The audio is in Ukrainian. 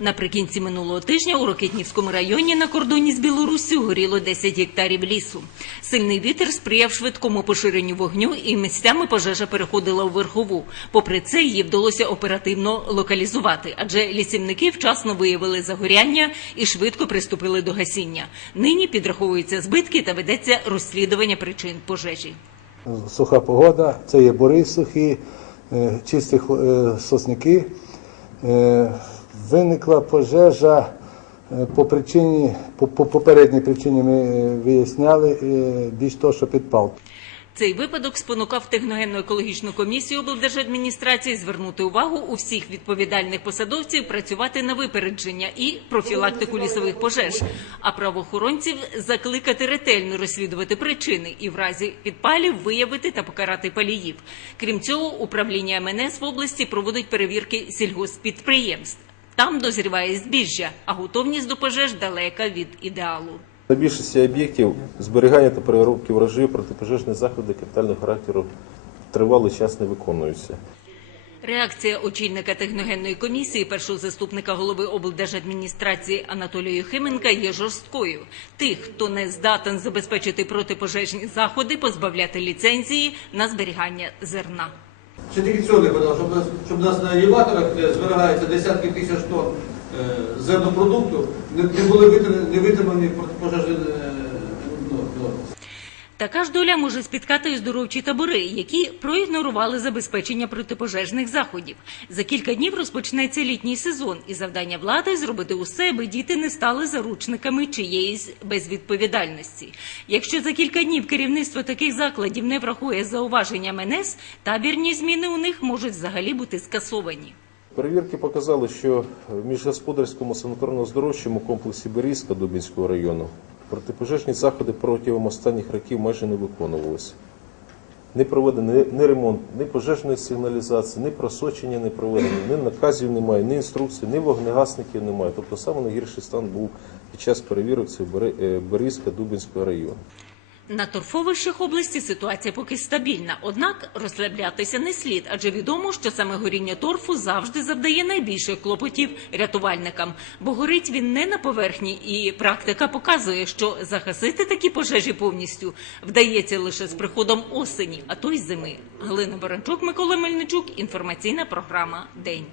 Наприкінці минулого тижня у Рокетнівському районі на кордоні з Білоруссю горіло 10 гектарів лісу. Сильний вітер сприяв швидкому поширенню вогню і місцями пожежа переходила у верхову. Попри це, її вдалося оперативно локалізувати, адже лісівники вчасно виявили загоряння і швидко приступили до гасіння. Нині підраховуються збитки та ведеться розслідування причин пожежі. суха погода, це є бори сухі, е, чисті е, сосняки. Виникла пожежа е, по причині, по, по попередній причині ми е, виясняли е, більш того, що підпал. Цей випадок спонукав техногенно-екологічну комісію облдержадміністрації звернути увагу у всіх відповідальних посадовців працювати на випередження і профілактику лісових пожеж, а правоохоронців закликати ретельно розслідувати причини і в разі підпалів виявити та покарати паліїв. Крім цього, управління МНС в області проводить перевірки сільгосппідприємств. Там дозріває збіжжя, а готовність до пожеж далека від ідеалу. На більшості об'єктів зберігання та переробки врожаю протипожежні заходи капітального характеру тривалий час не виконуються. Реакція очільника техногенної комісії, першого заступника голови облдержадміністрації Анатолія Юхименка є жорсткою. Тих, хто не здатен забезпечити протипожежні заходи, позбавляти ліцензії на зберігання зерна. Ще тільки цього не подав, щоб, щоб нас на елеваторах, де зберігаються десятки тисяч тонн е, зернопродукту, не, не були витримані, протипожежні е, ну, норми. Така ж доля може спіткати і здоровчі табори, які проігнорували забезпечення протипожежних заходів. За кілька днів розпочнеться літній сезон, і завдання влади зробити усе, аби діти не стали заручниками чиєїсь безвідповідальності. Якщо за кілька днів керівництво таких закладів не врахує зауваження МНС, табірні зміни у них можуть взагалі бути скасовані. Перевірки показали, що в міжгосподарському санаторно-оздоровчому комплексі Берізка Дубінського району протипожежні заходи протягом останніх років майже не виконувалися. Не проведений ні ремонт, ні пожежної сигналізації, ні просочення не проведено, ні наказів немає, ні інструкцій, ні вогнегасників немає. Тобто найгірший стан був під час перевірок це Берізка Дубінського району. На торфовищах області ситуація поки стабільна, однак розслаблятися не слід, адже відомо, що саме горіння торфу завжди завдає найбільших клопотів рятувальникам, бо горить він не на поверхні, і практика показує, що загасити такі пожежі повністю вдається лише з приходом осені, а то й зими. Галина Баранчук, Микола Мельничук. Інформаційна програма День.